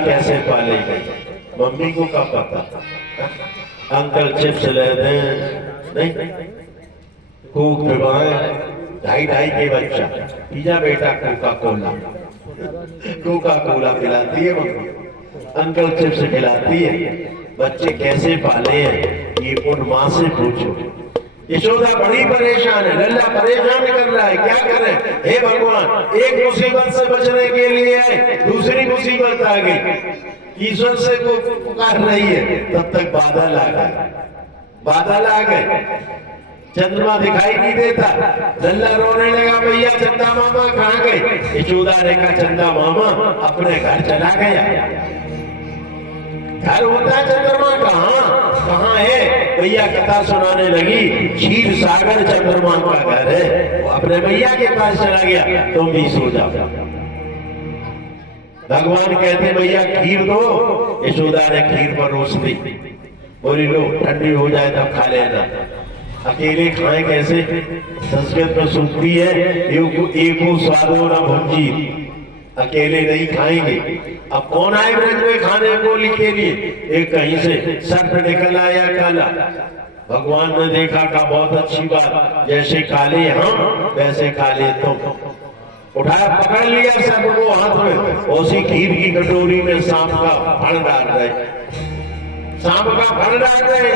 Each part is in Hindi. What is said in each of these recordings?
कैसे पाले गए, मम्मी को क्या पता। अंकल चिप्स ले दें नहीं, खूब पिवाएं, 2.5 के बच्चा पिजा बेटा कोका कोला खिलाती है मम्मी, अंकल चिप्स खिलाती है। बच्चे कैसे पाले हैं ये उन माँ से पूछो। यशोदा बड़ी परेशान है, लल्ला परेशान कर रहा है, क्या करें। हे भगवान, एक मुसीबत से बचने के लिए दूसरी मुसीबत आ गई, ईश्वर से को पुकार रही है। तब तक बादल आ गए, चंद्रमा दिखाई नहीं देता। लल्ला रोने लगा, भैया चंदा मामा कहाँ गए। यशोदा ने कहा चंदा मामा अपने घर चला गया। घर होता है चंद्रमा, कहाँ है। भैया कथा सुनाने लगी, क्षीर सागर चंद्रमा का घर है, वो अपने भैया के पास चला गया। तुम भी सो जाओ। भगवान कहते भैया खीर दो। यशोदा ने खीर पर रोस दी, बोली लो ठंडी हो जाए तब खा लेना। अकेले खाएं कैसे, संस्कृत में सूक्ति है, एको स्वादो न भुंजी, अकेले नहीं खाएंगे। अब कौन आए ब्रज में खाने को के लिए। एक कहीं से सर्प निकल आया काला, भगवान ने देखा का बहुत अच्छी बात, जैसे काले हम वैसे काले तुम। उठाया पकड़ लिया सर्प को हाथ में, उसी खीर की कटोरी में सांप का फण डाल रहे, सांप का फण डाल रहे।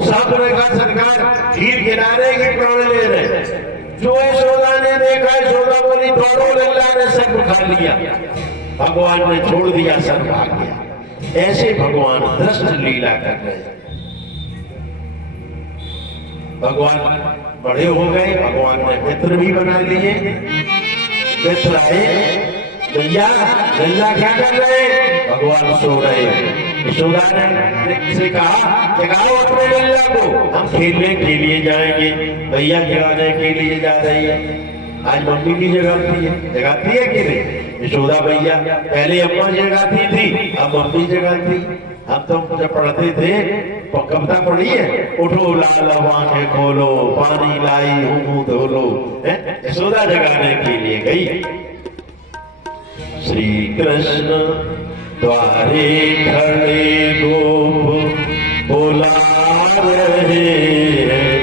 सांप ने कहा सरकार खीर खिलाने की प्राण ले रहे। जो यशोदा ने देखा, यशोदा बोली दोनों लल्ला ने सर्प खा लिया। भगवान ने छोड़ दिया, सर्प भाग गया। ऐसे भगवान दृष्ट लीला कर रहे। भगवान बड़े हो गए, भगवान ने मित्र भी बना लिए। मित्र है भैया, लल्ला क्या कर रहे, भगवान सो रहे। यशोदा ने से कहा जगाओ अपने लल्ला को, हम खेलने के लिए जाएंगे। भैया जगाने के लिए जा रही है। आज मम्मी भी जगाती है कि नहीं। यशोदा मैया पहले अम्मा जगाती थी, अब मम्मी जगाती। हम तो जब पढ़ते थे कविता पढ़ी है, उठो लाला आंखें खोलो, पानी लाई हूँ मुंह धो लो, यशोदा जगाने के लिए गई। श्री कृष्ण द्वारे खड़े गोप बुला रहे हैं,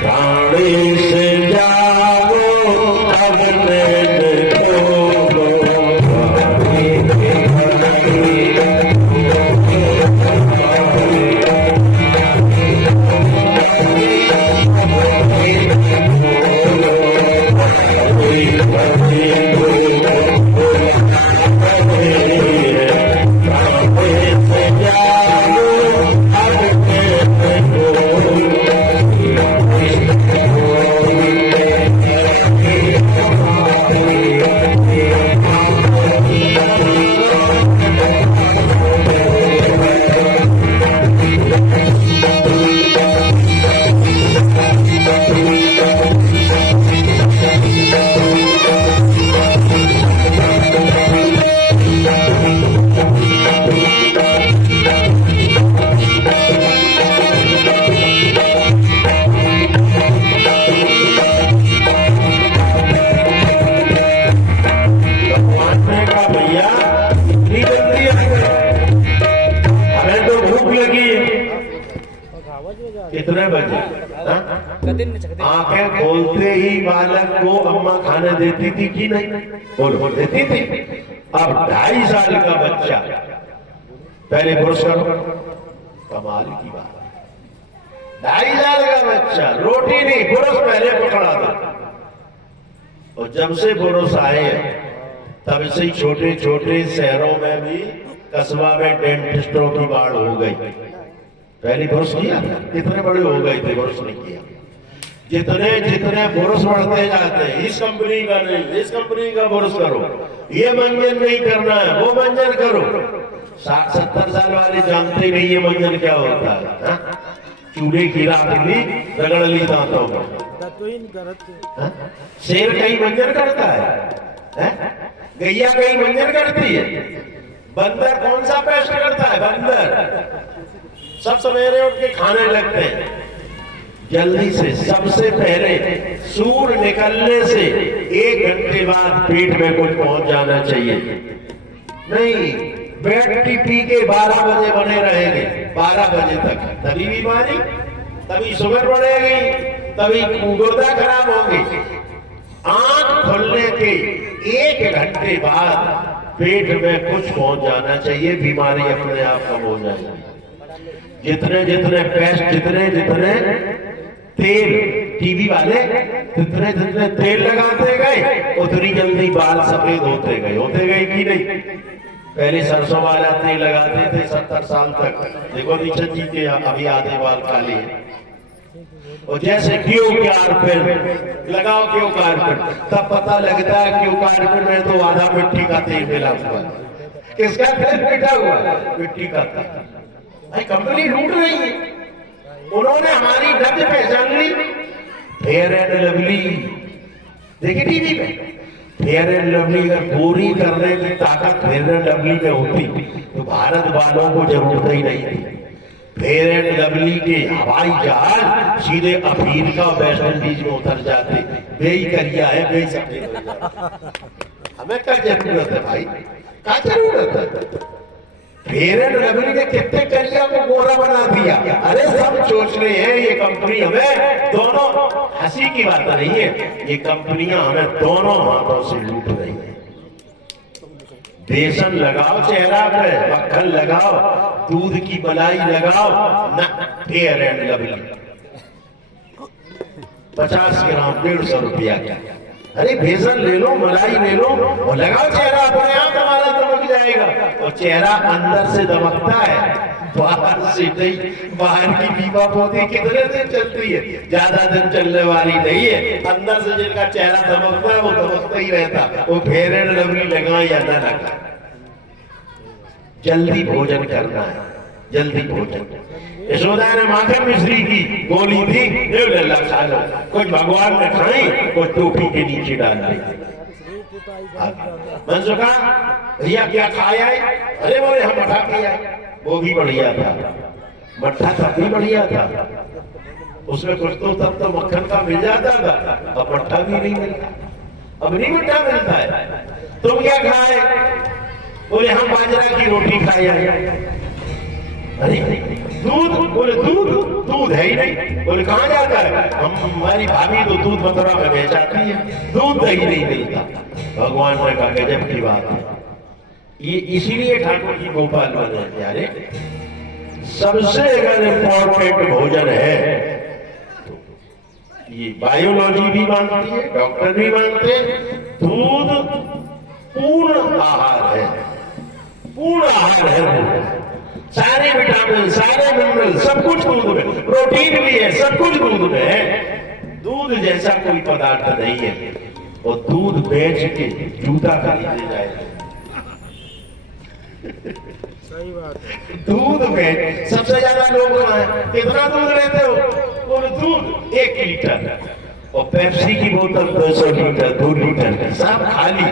प्राणी से जाओ अब नैन खोलो। कितने बजे? आंखें खोलते ही बालक को अम्मा खाने देती थी कि नहीं? बोल देती थी। अब 2.5 साल का बच्चा पहले ब्रश करो, कमाल की बात। 2.5 साल का बच्चा रोटी नहीं, ब्रश पहले पकड़ा था। और जब से ब्रश आए तब से छोटे छोटे शहरों में भी, कस्बा में डेंटिस्टों की बाढ़ हो गई। पहले ब्रश किया था, इतने बड़े हो गए थे, ब्रश नहीं किया। जितने जितने ब्रश बढ़ते जाते हैं, इस कंपनी का नहीं, इस कंपनी का ब्रश करो, ये मंजन नहीं करना है, वो मंजन करो। 60-70 साल वाले जानते नहीं ये मंजन क्या होता है। चूल्हे की राखली रगड़ ली दांतों में। शेर कहीं मंजन करता है? गैया कहीं मंजन करती है? बंदर कौन सा पेस्ट करता है? बंदर सब सवेरे उठ के खाने लगते हैं जल्दी से। सबसे पहले सूर्य निकलने से 1 घंटे बाद पेट में कुछ पहुंच जाना चाहिए। नहीं, बेड टी के 12 बजे बने रहेंगे, 12 बजे तक, तभी बीमारी, तभी शुगर बढ़ेगी, तभी गुर्दा खराब होंगे। आंख खुलने के 1 घंटे बाद पेट में कुछ पहुंच जाना चाहिए, बीमारी अपने आप कम हो जाएगी। जितने जितने पेस्ट, जितने जितने तेल, टीवी वाले जितने जितने तेल लगाते गए उतनी जल्दी बाल सफेद होते गए कि नहीं? पहले सरसों वाला तेल लगाते थे 70 साल तक। देखो दीक्षित जी के अभी आधे बाल काले हैं। और जैसे क्यों कार्पेट लगाओ, क्यों कार्पेट, तब पता लगता है क्यों कार्पेट में तो आधा मिट्टी का तेल मिला हुआ है। किसका तेल मिटा हुआ? मिट्टी का तेल। भाई कंपनी लूट रही है। उन्होंने हमारी डब पहचान ली। फेयर एंड लवली देखिए टीवी पे, फेयर एंड लवली अगर पूरी करने की ताकत फेयर एंड लवली में होती तो भारत वालों को जरूरत ही नहीं थी। फेयर एंड लवली के हवाई जहाज सीधे अफ्रीका और वेस्ट इंडीज में उतर जाते। बेई करिया है, बेई सफेद हो जाता। हमें क्या जरूरत है भाई? क्या जरूरत है? फेयर एंड लवली ने कितने करिया को गोरा बना दिया। अरे सब सोच रहे हैं ये कंपनी हमें दोनों, हंसी की बात नहीं है, ये कंपनियां हमें दोनों हाथों से लूट रही है। बेसन लगाओ चेहरा पे, मक्खन लगाओ, दूध की मलाई लगाओ, ना फेयर एंड लवली 50 ग्राम 150 रुपया क्या? अरे बेसन ले लो, मलाई ले लो और लगाओ चेहरा, अपने आप हमारा दमक जाएगा। और चेहरा अंदर से दमकता है, बाहर से नहीं। बाहर की बीमा पोती कितने दिन चलती है? ज्यादा दिन चलने वाली नहीं है। अंदर से जिनका चेहरा दमकता है वो दमकता ही रहता। वो फेयर एंड लवली लगा या ना लगा, जल्दी भोजन करना है, जल्दी भोजन। यशोदा ने माखन मिश्री की गोली दी, खा लो। कुछ भगवान ने खाई, कुछ टोपी के नीचे डाल दी। मैंने कहा भैया क्या खाया है? अरे बोले हम मठा किया, वो भी बढ़िया था, मट्ठा तब भी बढ़िया था, उसमें कुछ तो तब तो मक्खन का मिल जाता था, अब मट्ठा भी नहीं मिलता, अब नहीं मट्ठा मिलता है। तुम क्या खाए? बोले हम बाजरा की रोटी खाए। अरे दूध? बोले दूध है ही नहीं। बोले कहाँ जाता है? हमारी भाभी तो दूध मथुरा में बेचाती है, दूध दही नहीं मिलता। भगवान ने कहा गजब की बात है, ये इसीलिए ठाकुर जी गोपाल बने प्यारे। सबसे अगर इम्पोर्टेंट भोजन है, ये बायोलॉजी भी मानती है, डॉक्टर भी मानते हैं, दूध पूर्ण आहार है, पूर्ण आहार है। सारे विटामिन, सारे मिनरल, सब कुछ दूध में, प्रोटीन भी है, सब कुछ दूध में है। दूध जैसा कोई पदार्थ नहीं है। और दूध बेच के जूता खरीदे जाए, सही बात है। दूध में सबसे ज्यादा लोग खाएं, कितना दूध लेते हो? बोले दूध 1 लीटर, और पेप्सी की बोतल 200 लीटर, 2 लीटर, सब खाली।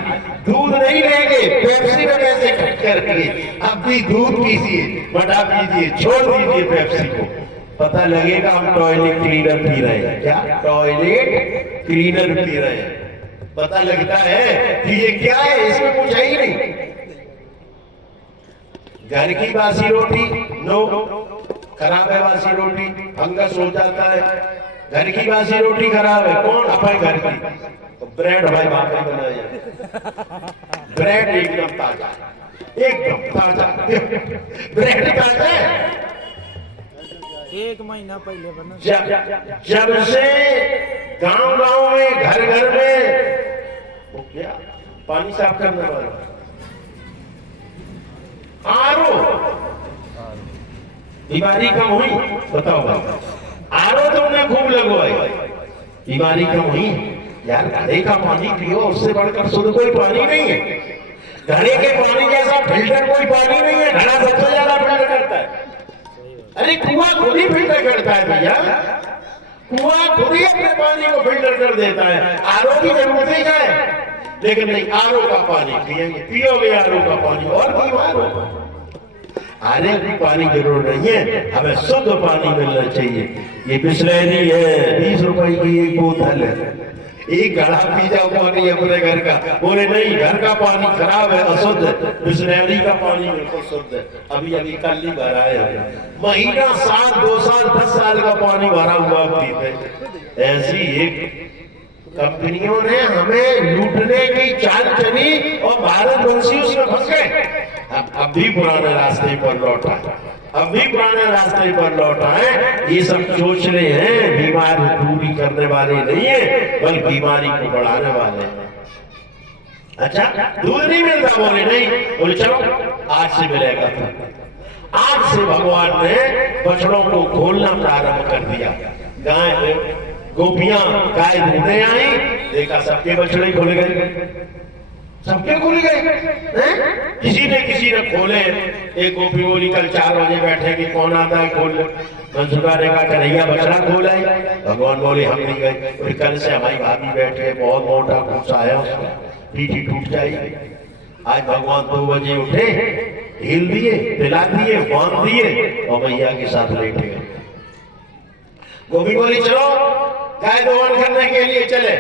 दूध नहीं लेंगे, पेप्सी में कैसे खट करके? अब भी दूध पीजिए, मठा पीजिए, छोड़ दीजिए पेप्सी को, पता लगेगा हम टॉयलेट क्लीनर पी रहे हैं। क्या टॉयलेट क्लीनर पी रहे हैं? पता लगता है कि ये क्या है, इसमें कुछ है ही नहीं। घर की बासी रोटी नो, खराब है बासी रोटी, फंगस हो जाता है। घर की बासी रोटी खराब है, कौन? अपने घर की ब्रेड भाई बाप ने बनाया, ब्रेड एकदम ताजा, एकदम ताजा ब्रेड ताजा है, 1 महीना पहले बना। जब से गांव में, घर में वो क्या पानी साफ करने वाला आरो, बीमारी कम हुई? बताओ भाई, आरो तुमने खूब लगवाई, बीमारी कम हुई? यार घड़े का पानी पियो, उससे बढ़कर शुद्ध कोई पानी नहीं है। घड़े के पानी जैसा फिल्टर कोई पानी नहीं है, घड़ा सबसे ज्यादा फिल्टर करता है। अरे कुआं खुद ही फिल्टर करता है भैया, कुआं खुद ही अपने पानी को फिल्टर कर देता है, आरो की जरूरत ही क्या है? लेकिन नहीं, आरो का पानी पिएंगे, पियोगे आरो का पानी और बीमार हो। आने की पानी जरूर नहीं है, हमें शुद्ध पानी मिलना चाहिए। ये बिस्लेरी है, 20 रुपए की एक बोतल है, एक घड़ा पी जाओ पानी अपने घर का। बोले नहीं, घर का पानी खराब है, अशुद्ध है, बिस्लेरी का पानी बिल्कुल शुद्ध है। अभी अभी कल ही भरा है, महीना, साल, 2 साल, 10 साल का पानी भरा हुआ पीते। ऐसी एक कंपनियों ने हमें लूटने की चाल चली और भारतवंशी उसमें फंस गए। अब भी पुराने रास्ते पर लौट आए, अब भी पुराने रास्ते पर लौट आए। ये सब सोच रहे हैं, बीमार दूरी करने वाले नहीं है, बल्कि बीमारी को बढ़ाने वाले हैं। अच्छा, दूध नहीं मिलता? बोले नहीं। बोले चलो आज से मिलेगा। आज से भगवान ने बछड़ों को खोलना प्रारंभ कर दिया। गाय, गोपियां गाय ढूंढने आई, देखा सबके बछड़े खुल गए, सबके खुल गए। किसी ने खोले। एक गोपी बोली कल 4 बजे बैठेगी, कौन आता है खोल ले। मंसूरा ने कहा कन्हैया बछड़ा खोल आई। भगवान बोले हम नहीं गए। और कल से हमारी भाभी बैठे, बहुत मोटा गुस्सा है उसका, पीठी टूट जाएगी। आज भगवान 2 बजे उठे, हिल दिए, पिला दिए, बांध दिए और मैया के साथ लेटे गए। गोपी बोली चलो गाय दोहन करने के लिए चले।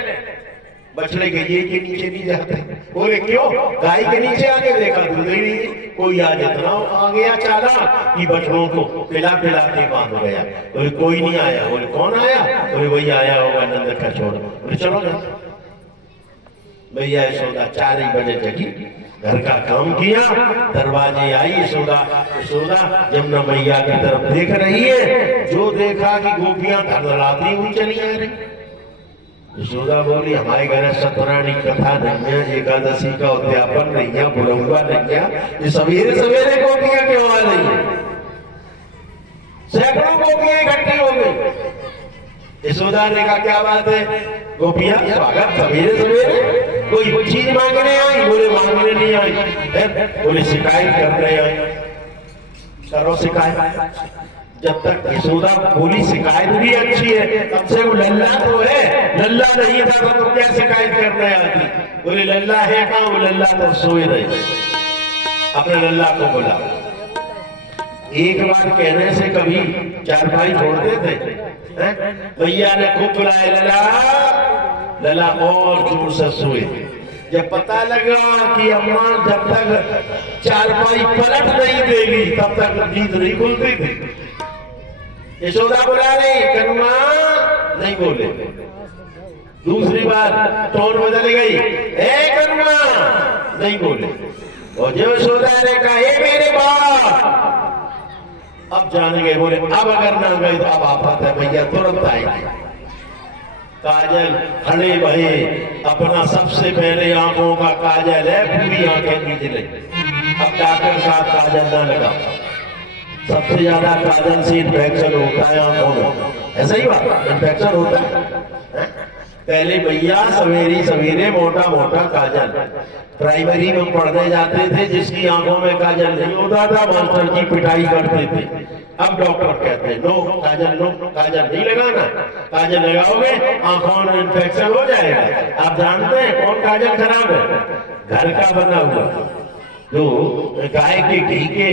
बछड़े गैये के नीचे नहीं जाते। बोले क्यों? गाय के नीचे आके देखा दूध ही नहीं। कोई आज इतना आ गया चाला कि बछड़ों को पिला पिला के बांध गया। बोले कोई नहीं आया। बोले कौन आया? बोले वही आया होगा नंद का छोड़। बोले चलो ना। भैया यशोदा 4 ही बजे जगी, घर का काम किया, दरवाजे आई यशोदा। यशोदा यमुना मैया की तरफ देख रही है, जो देखा कि गोपियां धड़धड़ाती हुई चली आ रही। यशोदा बोली हमारे घर सत्यनारायण कथा नहीं है, एकादशी का उद्यापन नहीं है, बुलंगा नहीं है, ये सवेरे सवेरे गोपियां क्यों आ रही है? सैकड़ों गोपियां इकट्ठी हो गई। यशोदा ने कहा क्या बात है? गोपियां स्वागत सवेरे सवेरे, कोई चीज मांगने आई? बोले मांगने नहीं आई। बोले शिकायत करने आई। करो शिकायत। जब तक यशोदा बोली शिकायत भी अच्छी है, कम से वो लल्ला तो है, लल्ला नहीं था तो क्या शिकायत करने आती। बोले लल्ला है कहाँ, वो लल्ला तो सोए रहे। अपने लल्ला को बोला। एक बार कहने से कभी चारपाई छोड़ते थे? भैया ने खूब बुलाया लल्ला, लल्ला और जोर से सोए। जब पता लगा कि अम्मा जब तक चारपाई पलट नहीं देगी तब तक नींद नहीं खुलती थी। यशोदा बुला रही, कन्वा नहीं बोले। दूसरी बार टोन बदल गई, ए कन्वा नहीं बोले। और जो यशोदा ने कहा, ए मेरे बाप, अब जान गए। बोले अब अगर ना गए तो अब आफत है भैया, तुरंत आएंगे। काजल खड़े भये, अपना सबसे पहले आंखों का काजल है, पूरी आंखें नीचे लगी। अब डॉक्टर साहब काजल ना लगा, सबसे ज्यादा काजल से इन्फेक्शन होता है आंखों में, ऐसा ही बात, इन्फेक्शन होता है। पहले भैया सवेरे सवेरे मोटा मोटा काजल, प्राइमरी में पढ़ने जाते थे, जिसकी आंखों में काजल नहीं होता था मास्टर जी पिटाई करते थे। अब डॉक्टर कहते हैं नो काजल, नो काजल नहीं लगाना, काजल लगाओगे आंखों में इन्फेक्शन हो जाएगा। आप जानते हैं कौन काजल खराब है? घर का बना हुआ, जो गाय के घी के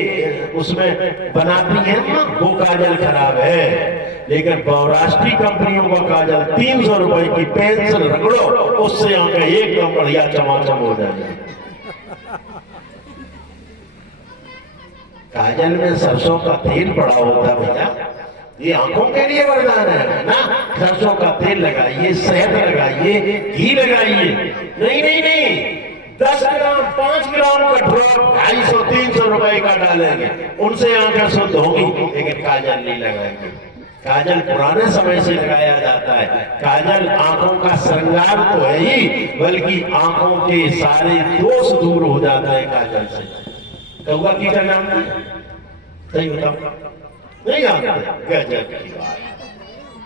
उसमें बनाती है ना, वो काजल खराब है। लेकिन बहुराष्ट्रीय कंपनियों का काजल 300 रुपए की पेंसिल रगड़ो, उससे आंखें एकदम बढ़िया चमाचम हो जाएगी। काजल में सरसों का तेल पड़ा होता भैया, ये आंखों के लिए वरदान है ना। सरसों का तेल लगाइए, शहद लगाइए, घी लगाइए। नहीं नहीं नहीं, 10 ग्राम 5 ग्राम का ड्रॉप 250-300 रुपए का डालेंगे, उनसे आंखें शुद्ध होगी, लेकिन काजल नहीं लगाएंगे। काजल पुराने समय से लगाया जाता है। काजल आंखों का श्रृंगार तो है ही, बल्कि आंखों के सारे दोष दूर हो जाता है काजल से। कौआ कीचड़ जानते हैं? सही बताओ, नहीं जानते? गजब की बात।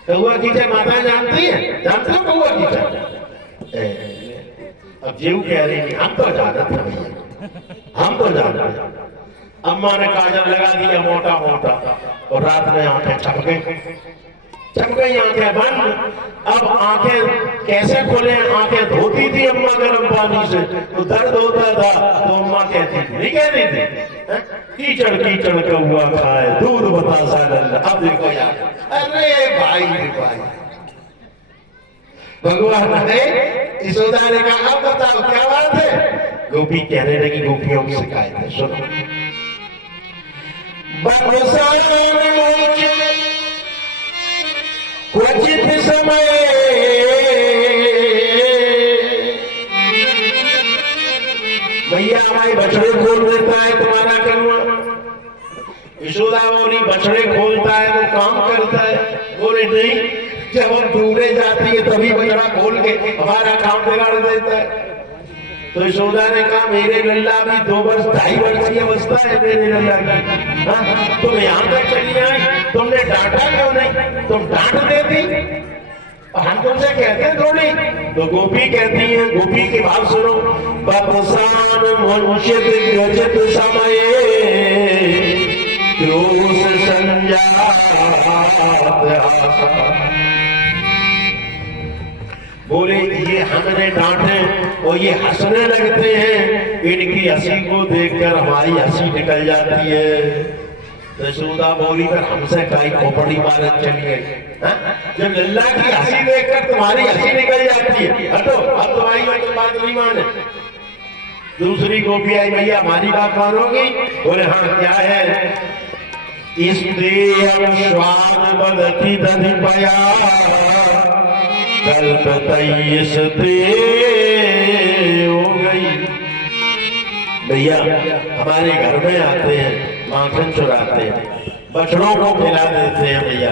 कौआ कीचड़ माता जानती है? जानते हो कौआ कीचड़? अब जीव कह रही है हम तो जानते हैं भैया, हम तो जानते हैं। अम्मा ने काजल लगा दिया मोटा मोटा, और रात में आंखें छप गई आंखें बंद। अब आंखें कैसे खोले? आंखें धोती थी अम्मा गर्म पानी से, तो दर्द होता था, तो अम्मा कहती थी, नहीं कहती थी, कीचड़ कीचड़ कौआ खाए दूध बतासा लल्ला। अब देखो यार, अरे भाई भगवान है। यशोदा ने कहा अब बताओ क्या बात है? गोपी कहने लगी, गोपियों की शिकायत है, सुनो। क्वचित समय भैया हमारे बछड़े खोल देता है तुम्हारा कन्वा। यशोदा बोली बछड़े खोलता है वो काम करता है? बोले नहीं, जब हम ढूंढे जाती है तभी बछड़ा खोल के हमारा काम बिगाड़ देता है। तो यशोदा ने कहा मेरे लल्ला भी 2 वर्ष 2.5 वर्ष की अवस्था है मेरे लल्ला की, तुम यहाँ तक चली आई, तुमने डांटा क्यों नहीं? तुम डांट देती, हम तुमसे कहते हैं थोड़ी। तो गोपी कहती है, गोपी की बात सुनो। बपसान मुंशित गजत समय क्रोध संजात, बोले ये हमने डांटे और ये हंसने लगते हैं, इनकी हंसी को देखकर हमारी हंसी निकल जाती है। तो यशोदा बोली पर हमसे कई खोपड़ी मारत चली गई। जब लल्ला की हंसी देखकर तुम्हारी हंसी निकल जाती है, हटो अब तुम्हारी बात नहीं माने। दूसरी गोपी आई, भैया हमारी बात मानोगी? बोले हाँ क्या है? इस स्वाद बदती दधि पया हो गई। भैया हमारे घर में आते हैं, माखन चुराते हैं, बछड़ों को खिला देते हैं भैया।